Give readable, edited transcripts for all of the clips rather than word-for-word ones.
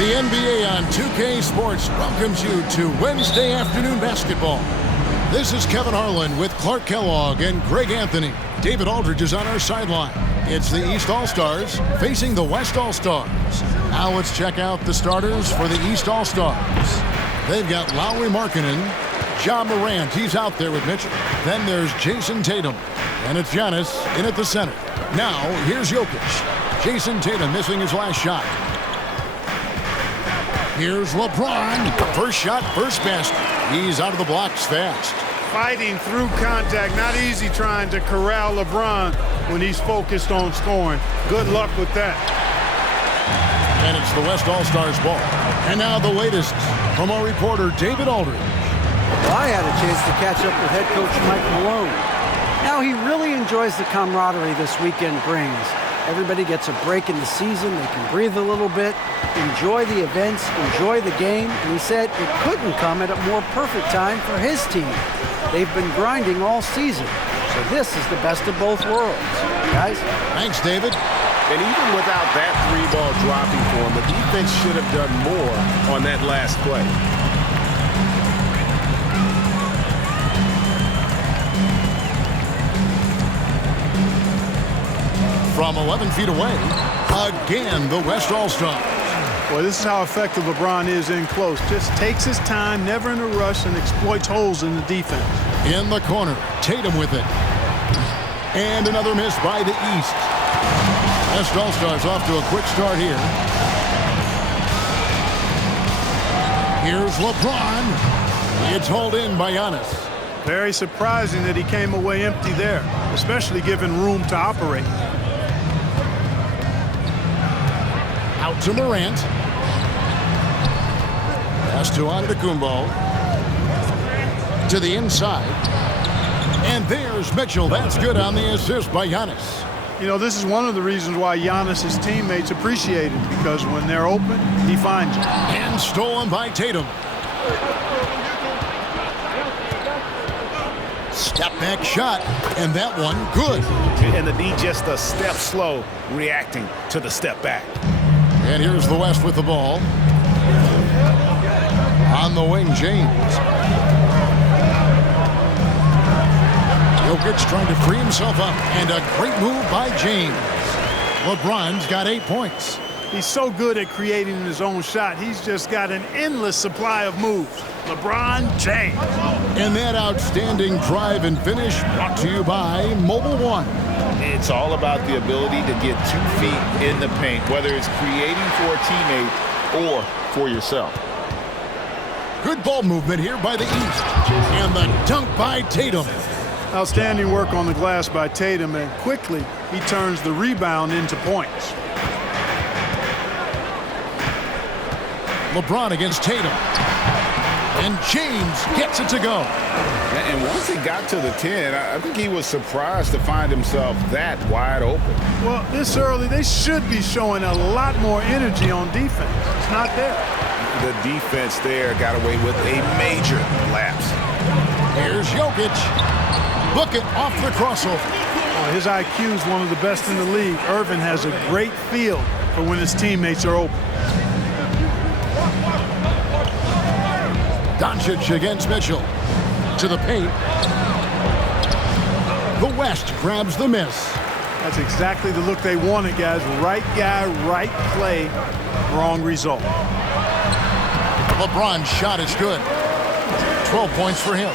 The NBA on 2K Sports welcomes you to Wednesday afternoon basketball. This is Kevin Harlan with Clark Kellogg and Greg Anthony. David Aldridge is on our sideline. It's the East All-Stars facing the West All-Stars. Now let's check out the starters for the East All-Stars. They've got Lauri Markkanen, Ja Morant, he's out there with Mitchell. Then there's Jason Tatum, and it's Giannis in at the center. Now here's Jokic. Jason Tatum missing his last shot. Here's LeBron. First shot, first basket. He's out of the blocks fast. Fighting through contact. Not easy trying to corral LeBron when he's focused on scoring. Good luck with that. And it's the West All-Stars ball. And now the latest from our reporter, David Aldridge. Well, I had a chance to catch up with head coach Mike Malone. Now he really enjoys the camaraderie this weekend brings. Everybody gets a break in the season. They can breathe a little bit, enjoy the events, enjoy the game. And he said it couldn't come at a more perfect time for his team. They've been grinding all season. So this is the best of both worlds. Guys? Thanks, David. And even without that three-ball dropping for him, the defense should have done more on that last play. From 11 feet away, again, the West All-Stars. Well, this is how effective LeBron is in close. Just takes his time, never in a rush, and exploits holes in the defense. In the corner, Tatum with it. And another miss by the East. West All-Stars off to a quick start here. Here's LeBron. It's hauled in by Giannis. Very surprising that he came away empty there, especially given room to operate. Out to Morant. Pass to Antetokounmpo. To the inside. And there's Mitchell. That's good on the assist by Giannis. You know, this is one of the reasons why Giannis' teammates appreciate him, because when they're open, he finds them. And stolen by Tatum. Step back shot, and that one good. And the D just a step slow, reacting to the step back. And here's the West with the ball. On the wing, James. Jokic trying to free himself up, and a great move by James. LeBron's got 8 points. He's so good at creating his own shot. He's just got an endless supply of moves. LeBron James. And that outstanding drive and finish brought to you by Mobile One. It's all about the ability to get 2 feet in the paint, whether it's creating for a teammate or for yourself. Good ball movement here by the East. And the dunk by Tatum. Outstanding work on the glass by Tatum, and quickly he turns the rebound into points. LeBron against Tatum. And James gets it to go. And once he got to the 10, I think he was surprised to find himself that wide open. Well, this early, they should be showing a lot more energy on defense. It's not there. The defense there got away with a major lapse. Here's Jokic. Book it off the crossover. Well, his IQ is one of the best in the league. Irvin has a great feel for when his teammates are open. Doncic against Mitchell. To the paint. The West grabs the miss. That's exactly the look they wanted, guys. Right guy, right play, wrong result. LeBron's shot is good. 12 points for him.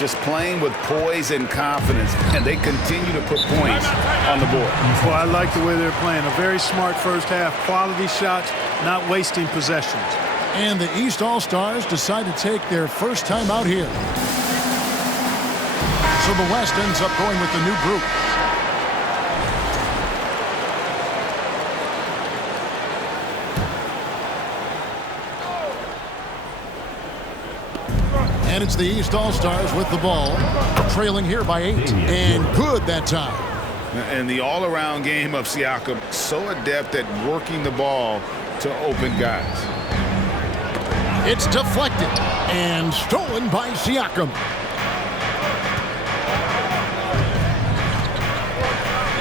Just playing with poise and confidence, and they continue to put points on the board. Well, I like the way they're playing. A very smart first half. Quality shots, not wasting possessions. And the East All-Stars decide to take their first time out here. So the West ends up going with the new group. And it's the East All-Stars with the ball, trailing here by 8. And good that time. And the all-around game of Siakam, so adept at working the ball to open guys. It's deflected and stolen by Siakam.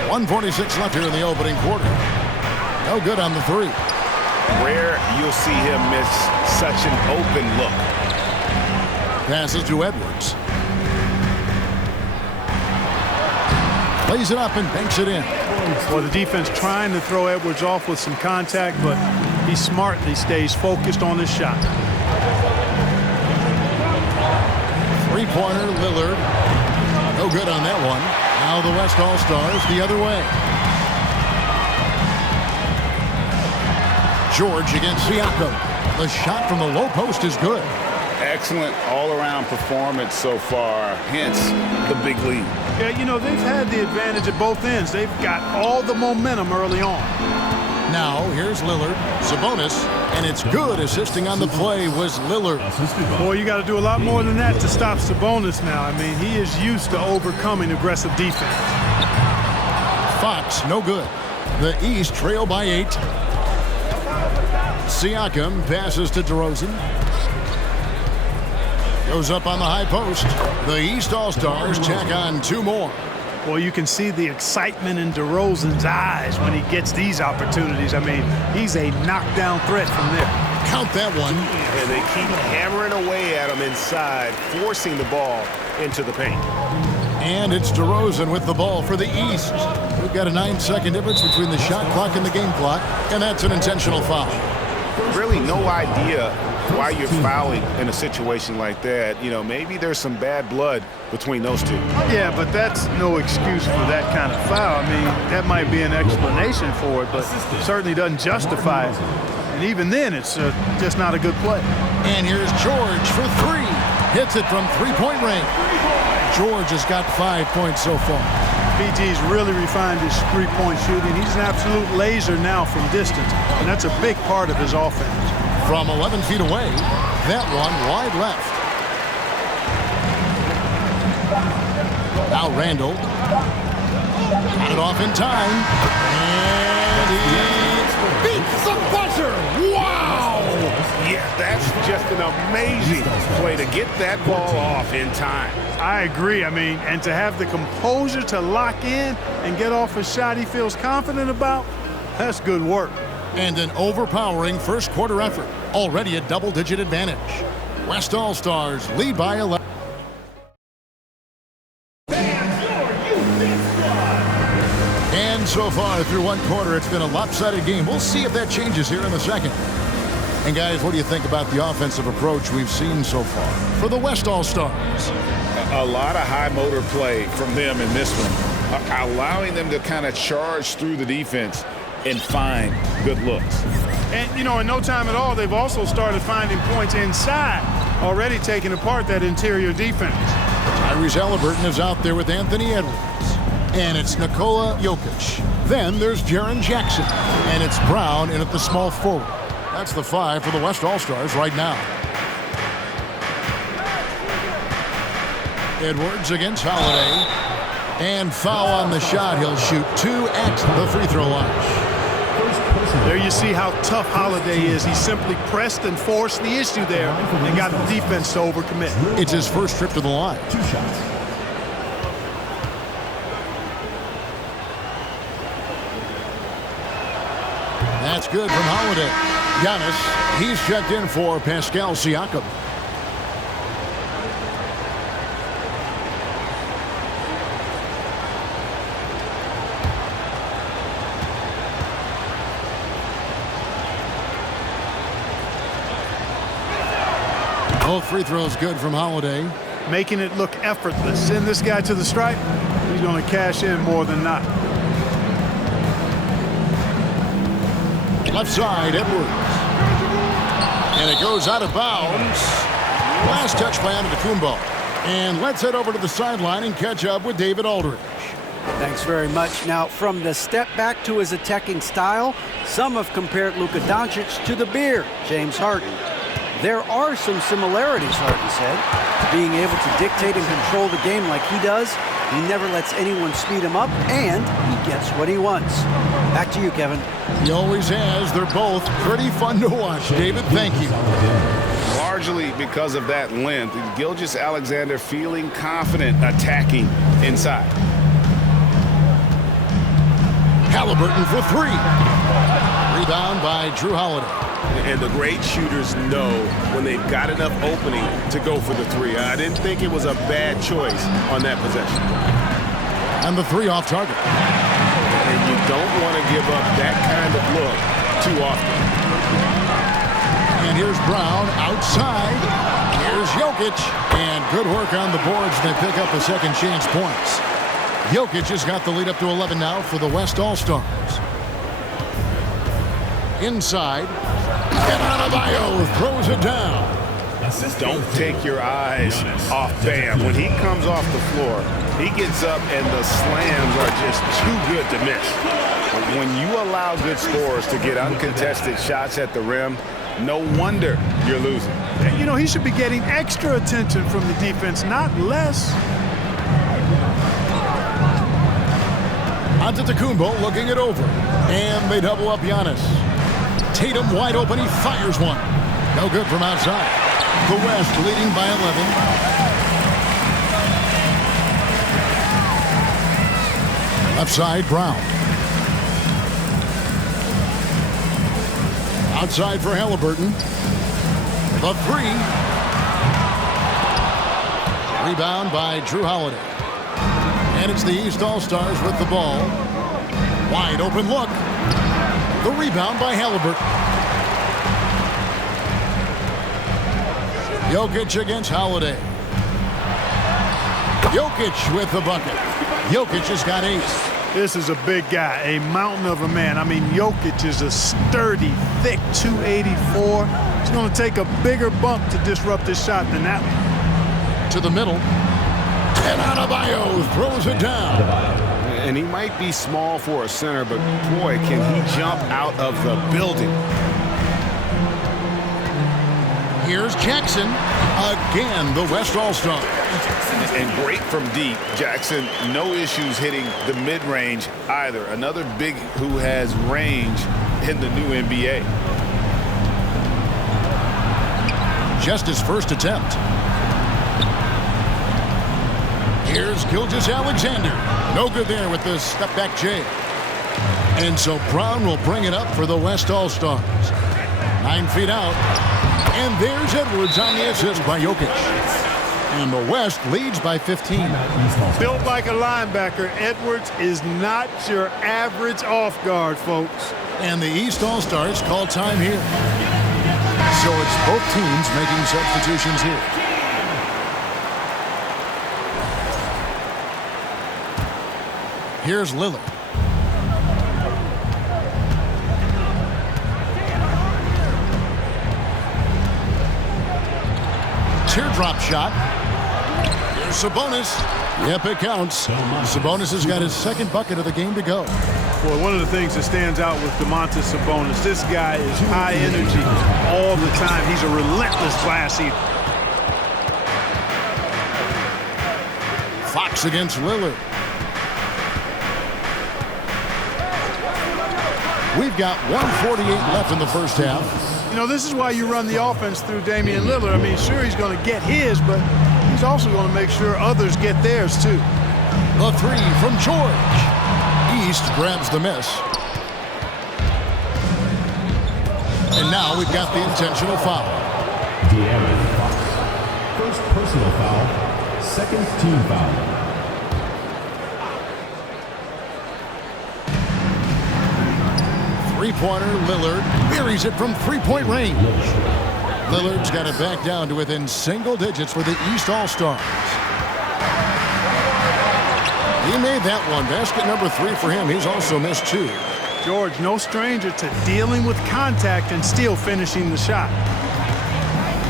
1:46 left here in the opening quarter. No good on the three. rare you'll see him miss such an open look. Passes to Edwards. Plays it up and banks it in. Well, the defense trying to throw Edwards off with some contact, but he smartly stays focused on his shot. Three-pointer, Lillard. No good on that one. Now the West All-Stars the other way. George against Siakam. The shot from the low post is good. Excellent all-around performance so far, hence the big lead. Yeah, you know, they've had the advantage at both ends. They've got all the momentum early on. Now, here's Lillard, Sabonis, and it's good. Assisting on the play was Lillard. Boy, you got to do a lot more than that to stop Sabonis now. I mean, he is used to overcoming aggressive defense. Fox, no good. The East trail by 8. Siakam passes to DeRozan. Goes up on the high post. The East All-Stars tack on 2 more. Well, you can see the excitement in DeRozan's eyes when he gets these opportunities. I mean, he's a knockdown threat from there. Count that one. And they keep hammering away at him inside, forcing the ball into the paint. And it's DeRozan with the ball for the East. We've got a 9-second difference between the shot clock and the game clock, and that's an intentional foul. Really no idea why you're fouling in a situation like that. You know, maybe there's some bad blood between those two. Yeah, but that's no excuse for that kind of foul. I mean, that might be an explanation for it, but it certainly doesn't justify it. And even then, it's just not a good play. And here's George for 3. Hits it from 3-point range. George has got 5 points so far. PG's really refined his three-point shooting. He's an absolute laser now from distance, and that's a big part of his offense. From 11 feet away, that one wide left. Now Randall. Got it off in time. And he beats the buzzer. Wow! Yeah, that's just an amazing play to get that ball off in time. I agree. I mean, and to have the composure to lock in and get off a shot he feels confident about, that's good work. And an overpowering first quarter effort. Already a double-digit advantage. West All-Stars lead by 11. And so far through one quarter, it's been a lopsided game. We'll see if that changes here in the second. And guys, what do you think about the offensive approach we've seen so far for the West All-Stars? A lot of high motor play from them in this one, allowing them to kind of charge through the defense and find good looks. And, you know, in no time at all, they've also started finding points inside, already taking apart that interior defense. Tyrese Halliburton is out there with Anthony Edwards. And it's Nikola Jokic. Then there's Jaren Jackson. And it's Brown in at the small forward. That's the 5 for the West All-Stars right now. Edwards against Holiday. And foul on the shot. He'll shoot 2 at the free throw line. There you see how tough Holiday is. He simply pressed and forced the issue there and got the defense to overcommit. It's his first trip to the line. 2 shots. That's good from Holiday. Giannis, he's checked in for Pascal Siakam. Both free throws good from Holiday. Making it look effortless. Send this guy to the stripe, he's going to cash in more than not. Left side, Edwards. And it goes out of bounds. Last touch by Antetokounmpo. And let's head over to the sideline and catch up with David Aldridge. Thanks very much. Now, from the step back to his attacking style, some have compared Luka Doncic to the Bear, James Harden. There are some similarities, Harden said. Being able to dictate and control the game like he does, he never lets anyone speed him up, and he gets what he wants. Back to you, Kevin. He always has. They're both pretty fun to watch. David, thank you. Largely because of that length, Gilgeous-Alexander feeling confident attacking inside. Halliburton for 3. Rebound by Drew Holiday. And the great shooters know when they've got enough opening to go for the three. I didn't think it was a bad choice on that possession. And the three off target. And you don't want to give up that kind of look too often. And here's Brown outside. Here's Jokic. And good work on the boards. They pick up a second chance points. Jokic has got the lead up to 11 now for the West All-Stars. Inside. And Adebayo throws it down. Don't take your eyes off Bam. When he comes off the floor, he gets up and the slams are just too good to miss. When you allow good scorers to get uncontested shots at the rim, no wonder you're losing. You know, he should be getting extra attention from the defense, not less. Antetokounmpo looking it over. And they double up Giannis. Tatum wide open. He fires one. No good from outside. The West leading by 11. Left side, Brown. Outside for Halliburton. The three. Rebound by Drew Holiday. And it's the East All-Stars with the ball. Wide open look. The rebound by Halliburton. Jokic against Holiday. Jokic with the bucket. Jokic has got 8. This is a big guy, a mountain of a man. I mean, Jokic is a sturdy, thick 284. He's going to take a bigger bump to disrupt his shot than that one. To the middle. And Adebayo throws it down. And he might be small for a center, but boy, can he jump out of the building. Here's Jackson. Again, the West All-Star. And great from deep. Jackson, no issues hitting the mid-range either. Another big who has range in the new NBA. Just his first attempt. Here's Gilgeous-Alexander. No good there with the step-back J. And so Brown will bring it up for the West All-Stars. 9 feet out. And there's Edwards on the assist by Jokic. And the West leads by 15. Built like a linebacker, Edwards is not your average off guard, folks. And the East All-Stars call time here. So it's both teams making substitutions here. Here's Lillard. Teardrop shot. Here's Sabonis. Yep, it counts. Sabonis has got his second bucket of the game to go. Boy, one of the things that stands out with Domantas Sabonis, this guy is high energy all the time. He's a relentless glass eater. Fox against Lillard. We've got 1:48 left in the first half. You know, this is why you run the offense through Damian Lillard. I mean, sure, he's going to get his, but he's also going to make sure others get theirs, too. The three from George. East grabs the miss. And now we've got the intentional foul. De'Aaron Fox. First personal foul, second team foul. Three-pointer, Lillard buries it from three-point range. Lillard's got it back down to within single digits for the East All-Stars. He made that one. Basket number 3 for him. He's also missed 2. George, no stranger to dealing with contact and still finishing the shot.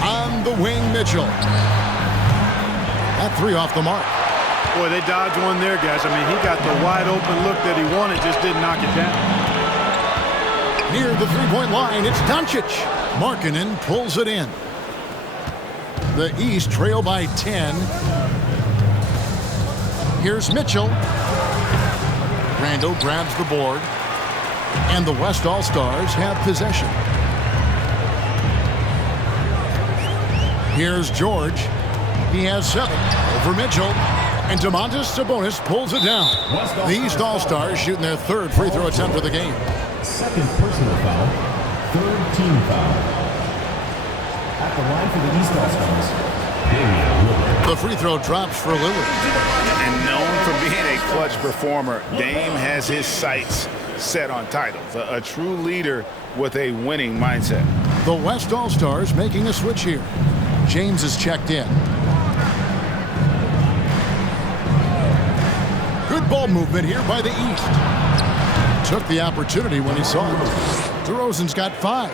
On the wing, Mitchell. That 3 off the mark. Boy, they dodged one there, guys. I mean, he got the wide-open look that he wanted, just didn't knock it down. Near the three-point line, it's Doncic. Markkanen pulls it in. The East trail by 10. Here's Mitchell. Randall grabs the board. And the West All-Stars have possession. Here's George. He has 7 over Mitchell. And Domantas Sabonis pulls it down. The East All-Stars shooting their 3rd free throw attempt of the game. second personal foul, third team foul. At the line for the East All-Stars, Damian Lillard. The free throw drops for Lillard. And known for being a clutch performer, Dame has his sights set on titles. A true leader with a winning mindset. The West All-Stars making a switch here. James is checked in. Good ball movement here by the East. Took the opportunity when he saw it. DeRozan's got 5.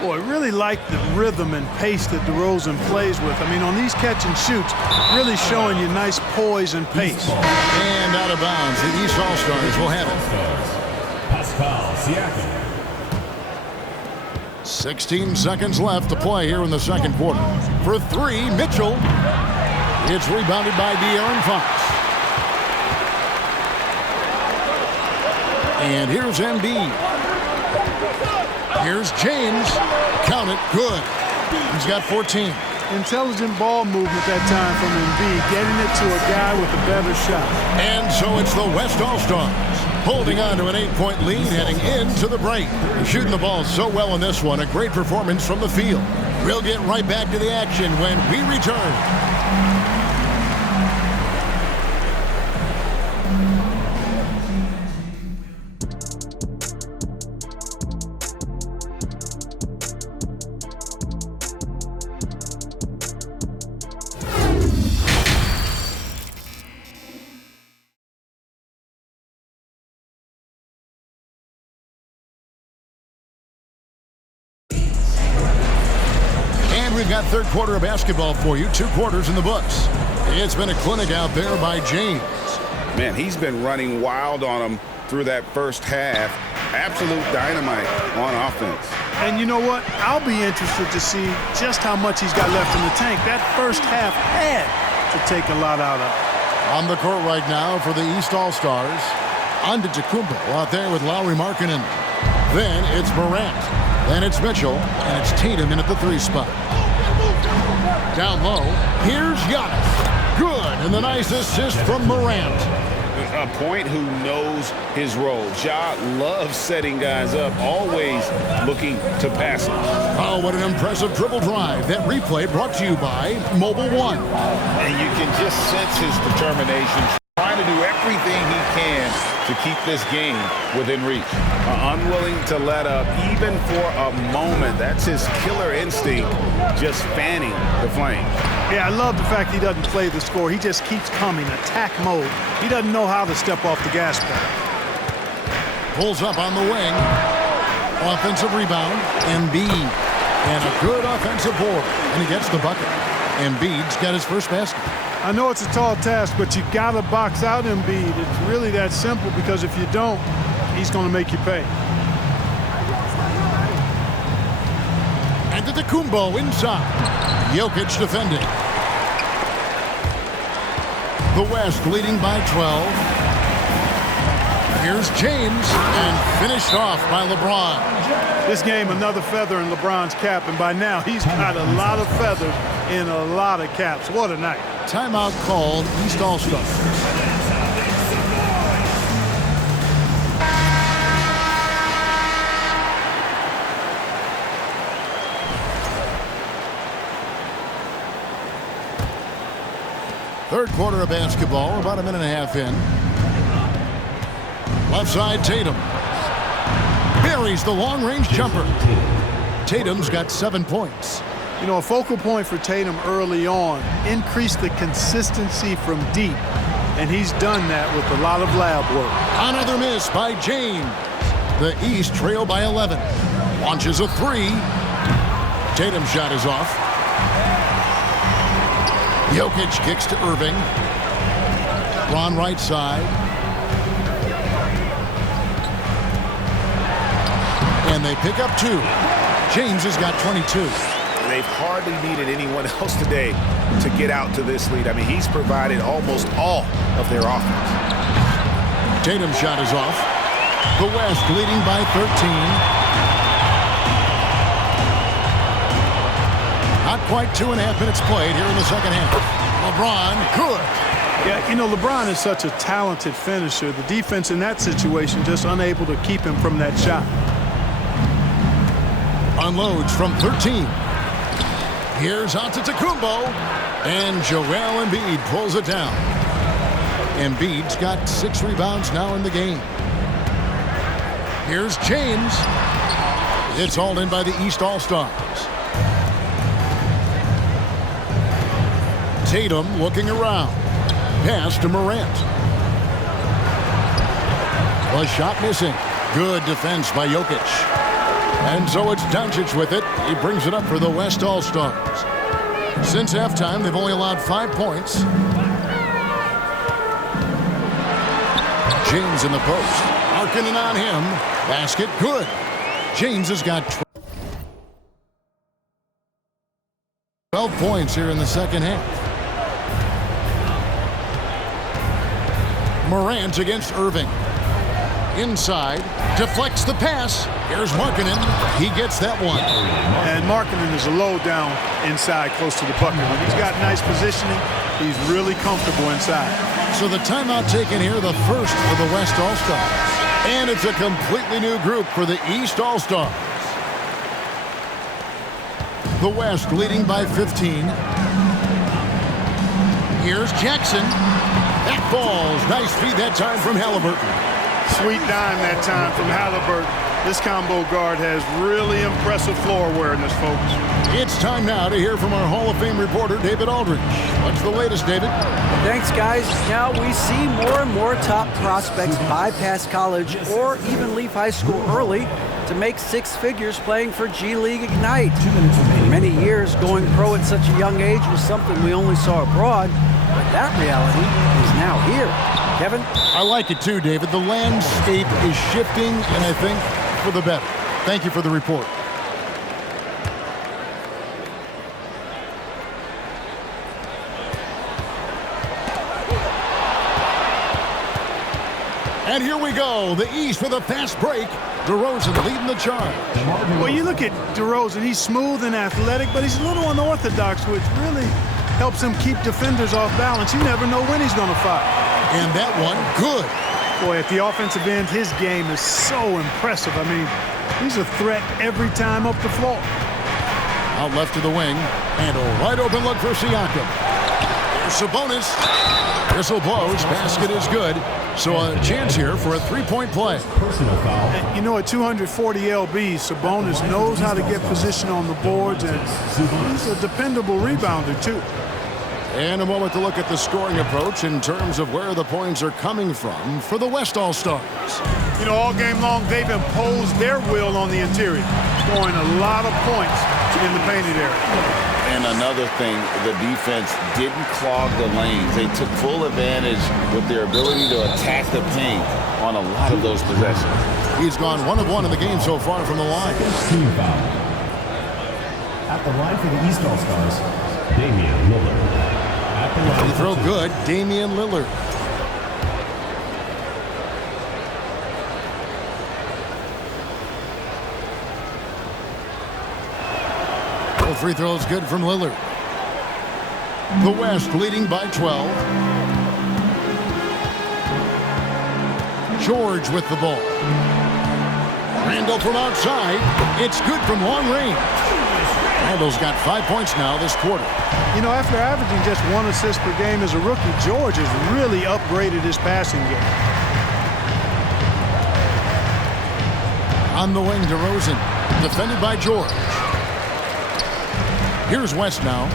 Boy, really like the rhythm and pace that DeRozan plays with. I mean, on these catch and shoots, really showing you nice poise and pace. And out of bounds, the East All-Stars will have it. Pascal Siakam. 16 seconds left to play here in the second quarter. For 3, Mitchell. It's rebounded by De'Aaron Fox. And here's Embiid. Here's James. Count it. Good. He's got 14. Intelligent ball movement that time from Embiid, getting it to a guy with a better shot. And so it's the West All-Stars holding on to an 8-point lead heading into the break. Shooting the ball so well in this one. A great performance from the field. We'll get right back to the action when we return. We've got third quarter of basketball for you. 2 quarters in the books. It's been a clinic out there by James. Man, he's been running wild on him through that first half. Absolute dynamite on offense. And you know what? I'll be interested to see just how much he's got left in the tank. That first half had to take a lot out of it. On the court right now for the East All-Stars, Antetokounmpo out there with Lowry Markkanen. Then it's Morant. Then it's Mitchell. And it's Tatum in at the 3 spot. Down low, here's Giannis. Good, and the nice assist from Morant. A point who knows his role. Ja loves setting guys up, always looking to pass it. Oh, what an impressive dribble drive. That replay brought to you by Mobile One. And you can just sense his determination, trying to do everything he can to keep this game within reach. Unwilling to let up even for a moment. That's his killer instinct, just fanning the flame. Yeah, I love the fact he doesn't play the score. He just keeps coming, attack mode. He doesn't know how to step off the gas pedal. Pulls up on the wing. Offensive rebound. Embiid. And a good offensive board. And he gets the bucket. Embiid's got his first basket. I know it's a tall task, but you got to box out Embiid. It's really that simple, because if you don't, he's going to make you pay. Antetokounmpo inside. Jokic defending. The West leading by 12. Here's James, and finished off by LeBron. This game, another feather in LeBron's cap, and by now he's got a lot of feathers in a lot of caps. What a night. Timeout called, East All-Stars. Third quarter of basketball, about a minute and a half in. Left side, Tatum. Buries the long-range jumper. Tatum's got 7 points. You know, a focal point for Tatum early on, increase the consistency from deep, and he's done that with a lot of lab work. Another miss by James. The East trail by 11. Launches a 3. Tatum's shot is off. Jokic kicks to Irving. Ron right side. And they pick up 2. James has got 22. They've hardly needed anyone else today to get out to this lead. I mean, he's provided almost all of their offense. Tatum's shot is off. The West leading by 13. Not quite 2.5 minutes played here in the second half. LeBron, good. Yeah, you know, LeBron is such a talented finisher. The defense in that situation just unable to keep him from that shot. Unloads from 13. Here's Antetokounmpo. And Joel Embiid pulls it down. Embiid's got 6 rebounds now in the game. Here's James. It's hauled in by the East All-Stars. Tatum looking around. Pass to Morant. A shot missing. Good defense by Jokic. And so it's Doncic with it. He brings it up for the West All-Stars. Since halftime, they've only allowed 5 points. James in the post. Harkinen on him. Basket good. James has got 12 points here in the second half. Morant against Irving. Inside. Deflects the pass. Here's Markkanen. He gets that one. And Markkanen is a low down inside close to the bucket. When he's got nice positioning, he's really comfortable inside. So the timeout taken here, the first for the West All-Stars. And it's a completely new group for the East All-Stars. The West leading by 15. Here's Jackson. That falls. Nice feed that time from Halliburton. Sweet dime that time from Halliburton. This combo guard has really impressive floor awareness, folks. It's time now to hear from our Hall of Fame reporter, David Aldridge. What's the latest, David? Thanks, guys. Now we see more and more top prospects bypass college or even leave high school early to make 6 figures playing for G League Ignite. For many years, going pro at such a young age was something we only saw abroad, but that reality is now here. Kevin? I like it too, David. The landscape is shifting, and I think for the better. Thank you for the report. And here we go. The East with a fast break. DeRozan leading the charge. Well, you look at DeRozan, he's smooth and athletic, but he's a little unorthodox, which really helps him keep defenders off balance. You never know when he's going to fire. And that one, good. Boy, at the offensive end, his game is so impressive. I mean, he's a threat every time up the floor. Out left to the wing. And a wide open look for Siakam. Here's Sabonis. Whistle blows. Basket is good. So a chance here for a 3-point play. Personal foul. You know, at 240 lb, Sabonis knows how to get position on the boards, and he's a dependable rebounder, too. And a moment to look at the scoring approach in terms of where the points are coming from for the West All-Stars. You know, all game long, they've imposed their will on the interior, scoring a lot of points in the painted area. And another thing, the defense didn't clog the lanes. They took full advantage with their ability to attack the paint on a lot of those possessions. He's gone 1 of 1 in the game so far from the line. Team foul. At the line for the East All-Stars, Damian Lillard. At the line Free throw for two. good. Damian Lillard. Both free throws good from Lillard. The West leading by 12. George with the ball. Randall from outside. It's good from long range. Randall's got 5 points now this quarter. You know, after averaging just 1 assist per game as a rookie, George has really upgraded his passing game. On the wing, DeRozan. Defended by George. Here's West now.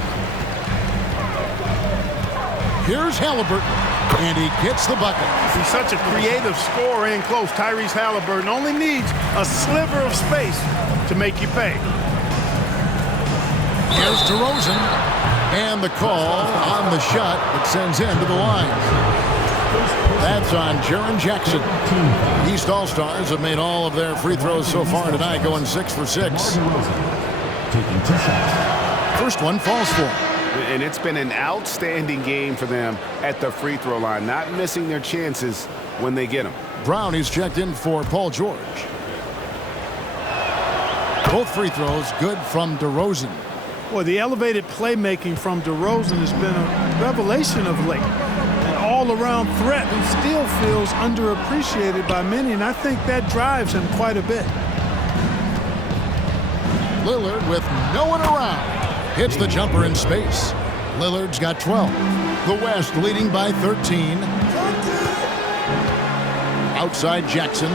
Here's Halliburton. And he gets the bucket. He's such a creative scorer in close. Tyrese Halliburton only needs a sliver of space to make you pay. Here's DeRozan. And the call on the shot that sends him to the line. That's on Jaren Jackson. East All-Stars have made all of their free throws so far tonight, going 6 for 6. Taking 2 shots. First one falls for him. And it's been an outstanding game for them at the free throw line, not missing their chances when they get them. Brown is checked in for Paul George. Both free throws good from DeRozan. Boy, the elevated playmaking from DeRozan has been a revelation of late. An all-around threat who still feels underappreciated by many, and I think that drives him quite a bit. Lillard with no one around. Hits the jumper in space. Lillard's got 12. The West leading by 13. Outside Jackson.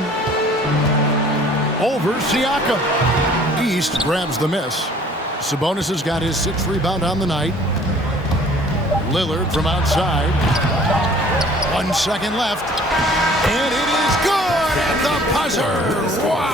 Over Siakam. East grabs the miss. Sabonis has got his 6th rebound on the night. Lillard from outside. 1 second left. And it is good at the buzzer. Wow.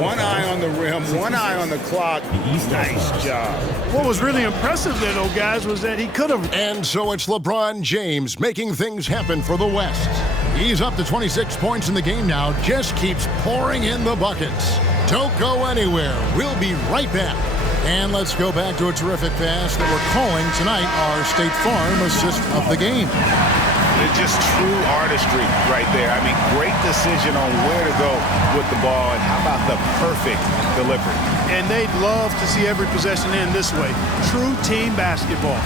One eye on the rim, one eye on the clock. Nice job. What was really impressive there, though, guys, was that he could have. And so it's LeBron James making things happen for the West. He's up to 26 points in the game now, just keeps pouring in the buckets. Don't go anywhere. We'll be right back. And let's go back to a terrific pass that we're calling tonight our State Farm assist of the game. It's just true artistry right there. I mean, great decision on where to go with the ball, and how about the perfect delivery? And they'd love to see every possession end this way. True team basketball.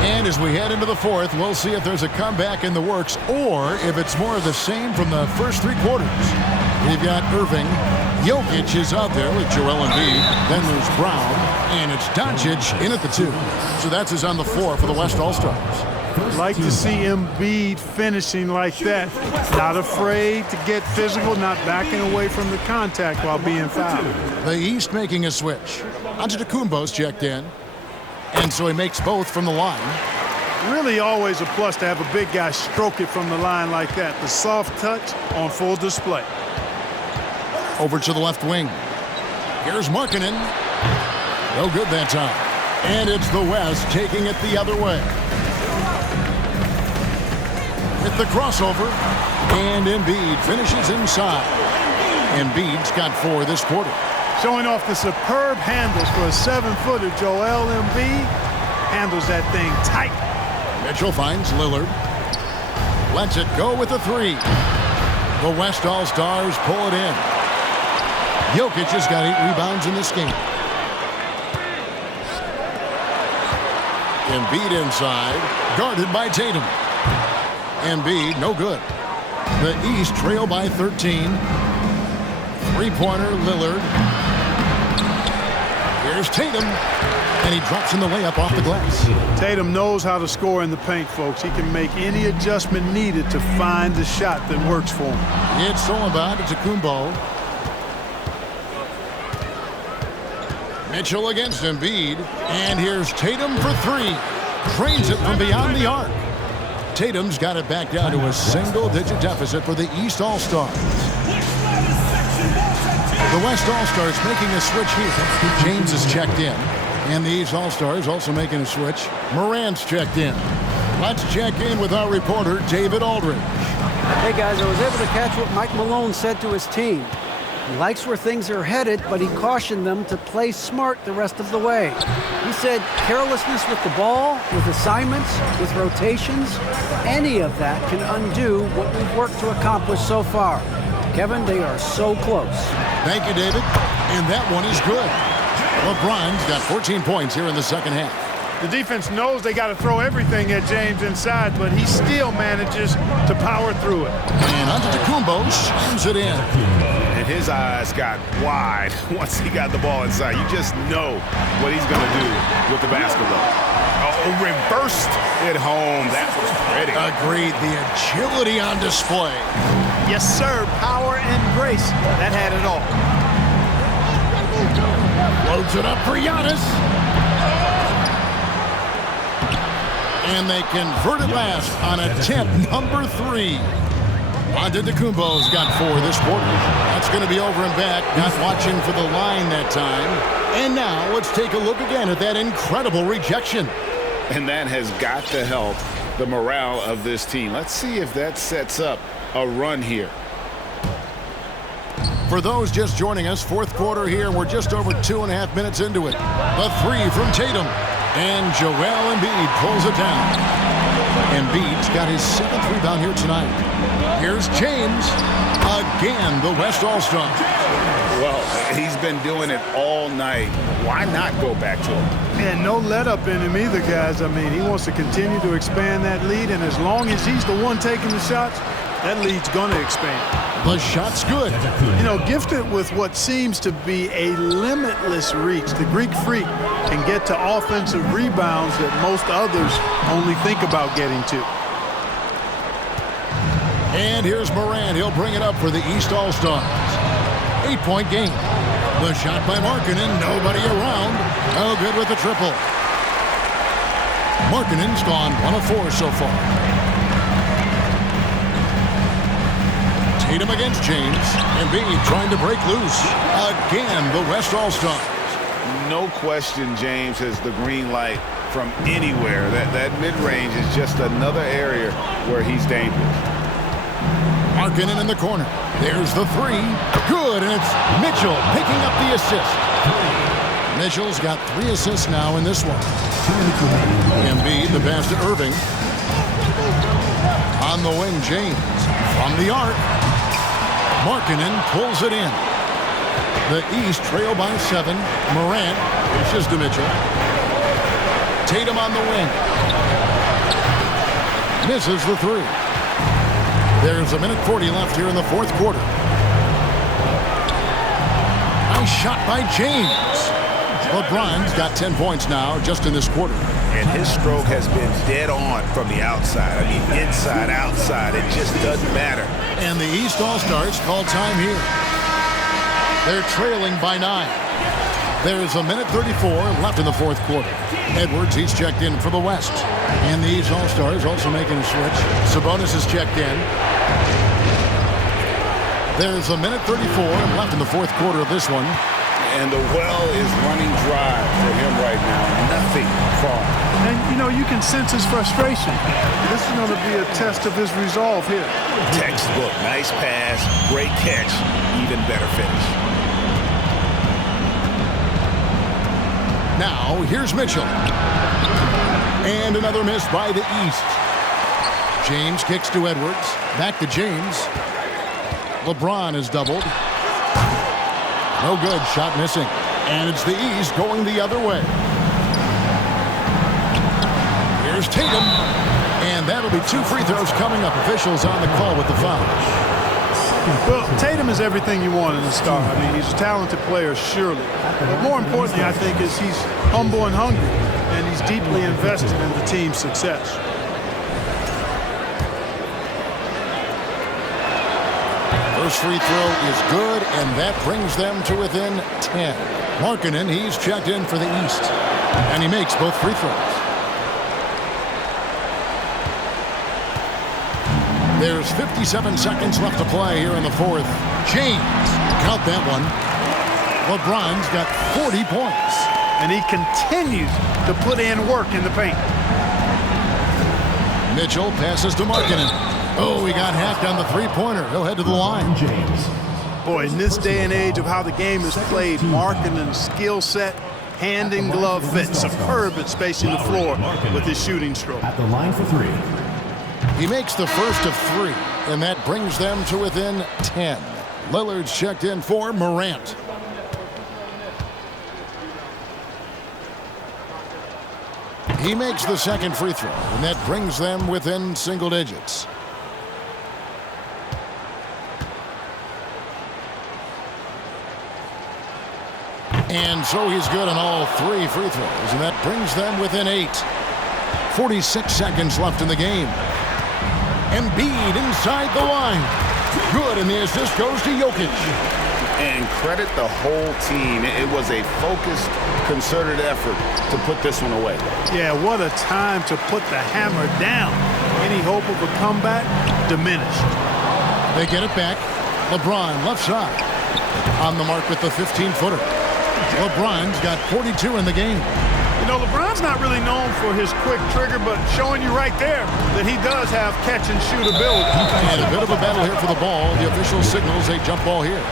And as we head into the 4th, we'll see if there's a comeback in the works or if it's more of the same from the first 3 quarters. We've got Irving. Jokic is out there with Joel Embiid. Then there's Brown. And it's Doncic in at the 2. So that's his on the 4 for the West All-Stars. Like to see Embiid finishing like that. Not afraid to get physical, not backing away from the contact while being fouled. The East making a switch. Antetokounmpo's checked in. And so he makes both from the line. Really always a plus to have a big guy stroke it from the line like that. The soft touch on full display. Over to the left wing. Here's Markkanen. No good that time. And it's the West taking it the other way. With the crossover. And Embiid finishes inside. Embiid's got 4 this quarter. Showing off the superb handles for a 7-footer. Joel Embiid handles that thing tight. Mitchell finds Lillard. Lets it go with a 3. The West All-Stars pull it in. Jokic has got 8 rebounds in this game. Embiid inside, guarded by Tatum. Embiid, no good. The East trail by 13. 3-pointer, Lillard. Here's Tatum, and he drops in the layup off the glass. Tatum knows how to score in the paint, folks. He can make any adjustment needed to find the shot that works for him. It's all about Antetokounmpo. Mitchell against Embiid, and here's Tatum for 3. Trains it from beyond the arc. Tatum's got it back down to a single-digit deficit for the East All-Stars. The West All-Stars making a switch here. James is checked in, and the East All-Stars also making a switch. Morant's checked in. Let's check in with our reporter, David Aldridge. Hey, guys, I was able to catch what Mike Malone said to his team. He likes where things are headed, but he cautioned them to play smart the rest of the way. He said carelessness with the ball, with assignments, with rotations, any of that can undo what we've worked to accomplish so far. Kevin, they are so close. Thank you, David. And that one is good. LeBron's got 14 points here in the second half. The defense knows they got to throw everything at James inside, but he still manages to power through it. And Antetokounmpo shoots it in. And his eyes got wide once he got the ball inside. You just know what he's going to do with the basketball. Oh, reversed it home. That was pretty. Agreed. The agility on display. Yes, sir. Power and grace. That had it all. Loads it up for Giannis. And they convert it last on attempt number 3. Antetokounmpo's got 4 this quarter. That's going to be over and back. Not watching for the line that time. And now let's take a look again at that incredible rejection. And that has got to help the morale of this team. Let's see if that sets up a run here. For those just joining us, 4th quarter here. We're just over 2.5 minutes into it. The 3 from Tatum. And Joel Embiid pulls it down. Embiid's got his 7th rebound here tonight. Here's James. Again, the West All-Star. Well, he's been doing it all night. Why not go back to him? And no let up in him either, guys. I mean, he wants to continue to expand that lead, and as long as he's the one taking the shots, that lead's going to expand. The shot's good. You know, gifted with what seems to be a limitless reach, the Greek Freak can get to offensive rebounds that most others only think about getting to. And here's Morant. He'll bring it up for the East All-Stars. 8-point game. The shot by Markkanen. Nobody around. No good with the triple. Markkanen's gone 1 of 4 so far. Tatum against James. Embiid trying to break loose. Again, the West All-Stars. No question James has the green light from anywhere. That mid-range is just another area where he's dangerous. Markkanen in the corner. There's the 3. Good, and it's Mitchell picking up the assist. Mitchell's got 3 assists now in this one. Embiid, the pass to Irving. On the wing, James. From the arc. Markkanen pulls it in. The East trail by 7. Morant pushes to Mitchell. Tatum on the wing. Misses the 3. There's 1:40 left here in the fourth quarter. Nice shot by James. LeBron's got 10 points now just in this quarter. And his stroke has been dead on from the outside. I mean, inside, outside, it just doesn't matter. And the East All-Stars call time here. They're trailing by 9. There's 1:34 left in the fourth quarter. Edwards, he's checked in for the West. And the East All-Stars also making a switch. Sabonis is checked in. There's 1:34 left in the fourth quarter of this one. And the well is running dry for him right now. Nothing far. And, you know, you can sense his frustration. This is going to be a test of his resolve here. Textbook, nice pass, great catch, even better finish. Now, here's Mitchell. And another miss by the East. James kicks to Edwards. Back to James. LeBron is doubled. No good. Shot missing. And it's the East going the other way. Here's Tatum. And that'll be 2 free throws coming up. Officials on the call with the foul. Well, Tatum is everything you want in a star. I mean, he's a talented player, surely. But more importantly, I think, is he's humble and hungry. And he's deeply invested in the team's success. First free throw is good, and that brings them to within 10. Markkanen, he's checked in for the East. And he makes both free throws. There's 57 seconds left to play here in the fourth. James, count that one. LeBron's got 40 points. And he continues to put in work in the paint. Mitchell passes to Markkanen. Oh, he got hacked on the three-pointer. He'll head to the line. James. Boy, in this day and age of how the game is played, Markkanen's skill set, hand and glove fit, superb at spacing the floor with his shooting stroke. At the line for 3. He makes the first of 3, and that brings them to within 10. Lillard's checked in for Morant. He makes the second free throw, and that brings them within single digits. And so he's good on all 3 free throws, and that brings them within 8. 46 seconds left in the game. Embiid inside the line. Good, and the assist goes to Jokic. And credit the whole team. It was a focused, concerted effort to put this one away. Yeah, what a time to put the hammer down. Any hope of a comeback diminished. They get it back. LeBron left side. On the mark with the 15-footer. LeBron's got 42 in the game. You know, LeBron's not really known for his quick trigger, but showing you right there that he does have catch-and-shoot ability. And a bit of a battle here for the ball. The official signals a jump ball here.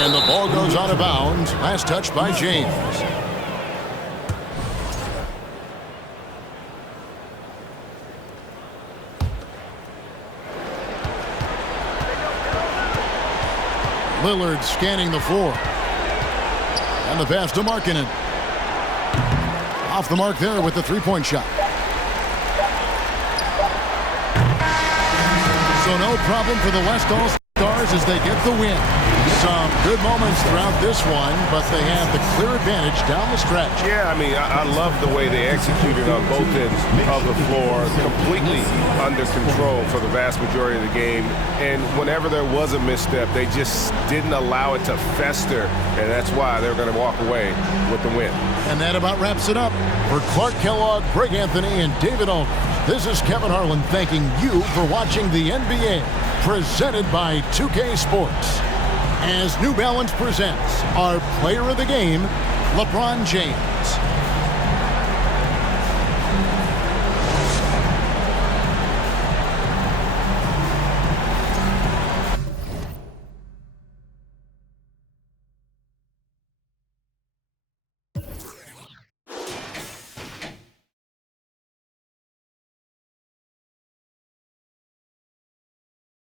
And the ball goes out of bounds. Last touch by James. Lillard scanning the floor. And the pass to Markkanen. Off the mark there with the three-point shot. So no problem for the West All-Stars as they get the win. Some good moments throughout this one, but they have the clear advantage down the stretch. Yeah, I mean, I love the way they executed on both ends of the floor, completely under control for the vast majority of the game. And whenever there was a misstep, they just didn't allow it to fester, and that's why they're going to walk away with the win. And that about wraps it up. For Clark Kellogg, Greg Anthony, and David Aldridge, this is Kevin Harlan thanking you for watching the NBA, presented by 2K Sports. As New Balance presents our player of the game, LeBron James.